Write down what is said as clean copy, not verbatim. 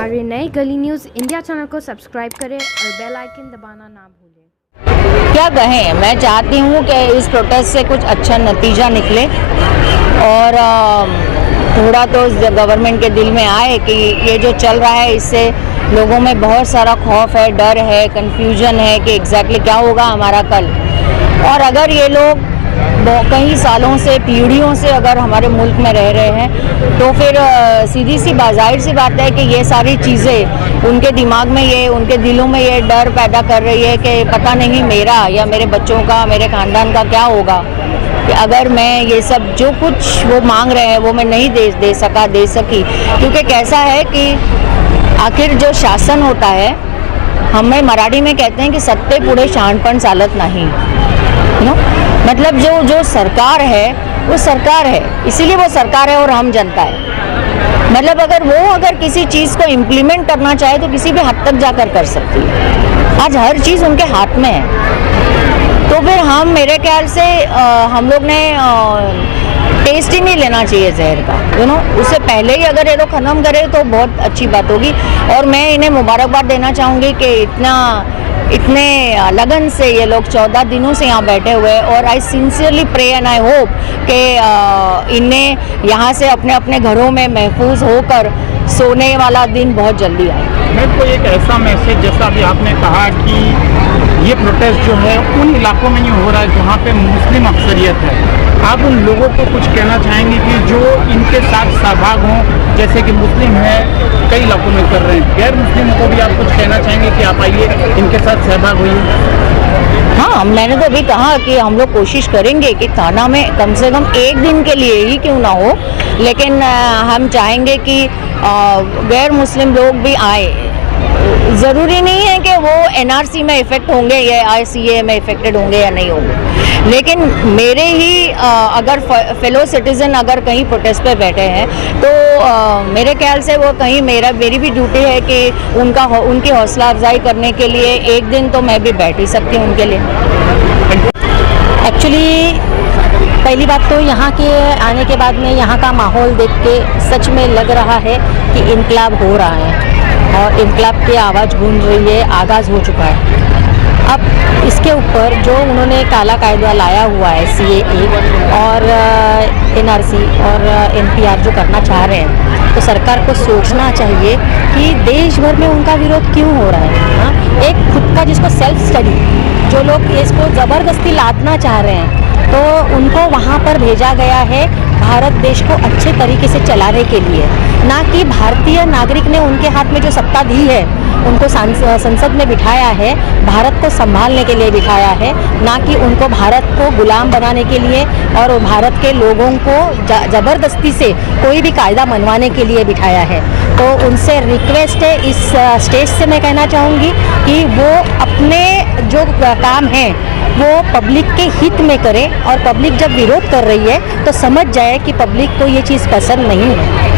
हमारे नए गली न्यूज़ इंडिया चैनल को सब्सक्राइब करें और बेल आइकन दबाना ना भूलें। क्या कहें, मैं चाहती हूँ कि इस प्रोटेस्ट से कुछ अच्छा नतीजा निकले और थोड़ा तो गवर्नमेंट के दिल में आए कि ये जो चल रहा है इससे लोगों में बहुत सारा खौफ है, डर है, कन्फ्यूजन है कि एग्जैक्टली क्या होगा हमारा कल। और अगर ये लोग कई सालों से, पीढ़ियों से अगर हमारे मुल्क में रह रहे हैं तो फिर सीधी सी जाहिर सी बात है कि ये सारी चीज़ें उनके दिमाग में, ये उनके दिलों में ये डर पैदा कर रही है कि पता नहीं मेरा या मेरे बच्चों का, मेरे ख़ानदान का क्या होगा कि अगर मैं ये सब जो कुछ वो मांग रहे हैं वो मैं नहीं दे सकी। क्योंकि कैसा है कि आखिर जो शासन होता है, हमें मराठी में कहते हैं कि सत्ते पुढे शहाणपण चालत नहीं, मतलब जो सरकार है वो सरकार है, इसीलिए वो सरकार है और हम जनता है। मतलब अगर किसी चीज़ को इम्प्लीमेंट करना चाहे तो किसी भी हद तक जाकर कर सकती है। आज हर चीज़ उनके हाथ में है, तो फिर मेरे ख्याल से हम लोग ने टेस्ट ही नहीं लेना चाहिए जहर का, उससे पहले ही अगर ये लोग ख़त्म करें तो बहुत अच्छी बात होगी। और मैं इन्हें मुबारकबाद देना चाहूँगी कि इतने लगन से ये लोग 14 दिनों से यहाँ बैठे हुए हैं और I sincerely pray and I hope कि इन्हें यहाँ से अपने अपने घरों में महफूज होकर सोने वाला दिन बहुत जल्दी आए। मेरे को एक ऐसा मैसेज, जैसा अभी आपने कहा कि ये प्रोटेस्ट जो है उन इलाकों में नहीं हो रहा है जहाँ पे मुस्लिम अक्सरियत है, आप उन लोगों को कुछ कहना चाहेंगे कि जो इनके साथ सहभाग हों, जैसे कि मुस्लिम है कई इलाकों में कर रहे हैं, गैर मुस्लिम को भी आप कुछ कहना चाहेंगे कि आप आइए इनके साथ सहभाग होइए? हाँ, मैंने तो अभी कहा कि हम लोग कोशिश करेंगे कि थाना में कम से कम एक दिन के लिए ही क्यों ना हो, लेकिन हम चाहेंगे कि गैर मुस्लिम लोग भी आए। ज़रूरी नहीं है कि वो एनआरसी में इफ़ेक्ट होंगे या आईसीए में इफ़ेक्टेड होंगे या नहीं होंगे, लेकिन मेरे ही अगर फेलो सिटीज़न अगर कहीं प्रोटेस्ट पे बैठे हैं तो मेरे ख्याल से वो कहीं मेरी भी ड्यूटी है कि उनकी हौसला अफजाई करने के लिए एक दिन तो मैं भी बैठ ही सकती हूँ उनके लिए। एक्चुअली पहली बात तो यहाँ के आने के बाद में यहाँ का माहौल देख के सच में लग रहा है कि इनकलाब हो रहा है और इनकलाब की आवाज़ गूंज रही है, आगाज़ हो चुका है। अब इसके ऊपर जो उन्होंने काला कायदा लाया हुआ है सीएए और एनआरसी और एनपीआर जो करना चाह रहे हैं, तो सरकार को सोचना चाहिए कि देश भर में उनका विरोध क्यों हो रहा है। हाँ, एक खुद का जिसको सेल्फ स्टडी, जो लोग इसको ज़बरदस्ती लादना चाह रहे हैं तो उनको वहाँ पर भेजा गया है भारत देश को अच्छे तरीके से चलाने के लिए, ना कि भारतीय नागरिक ने उनके हाथ में जो सत्ता दी है, उनको संसद में बिठाया है, भारत को संभालने के लिए बिठाया है, ना कि उनको भारत को गुलाम बनाने के लिए और भारत के लोगों को ज़बरदस्ती से कोई भी कायदा मनवाने के लिए बिठाया है। तो उनसे रिक्वेस्ट है, इस स्टेज से मैं कहना चाहूँगी कि वो अपने जो काम हैं वो पब्लिक के हित में करें और पब्लिक जब विरोध कर रही है तो समझ जाए कि पब्लिक को ये चीज़ पसंद नहीं है।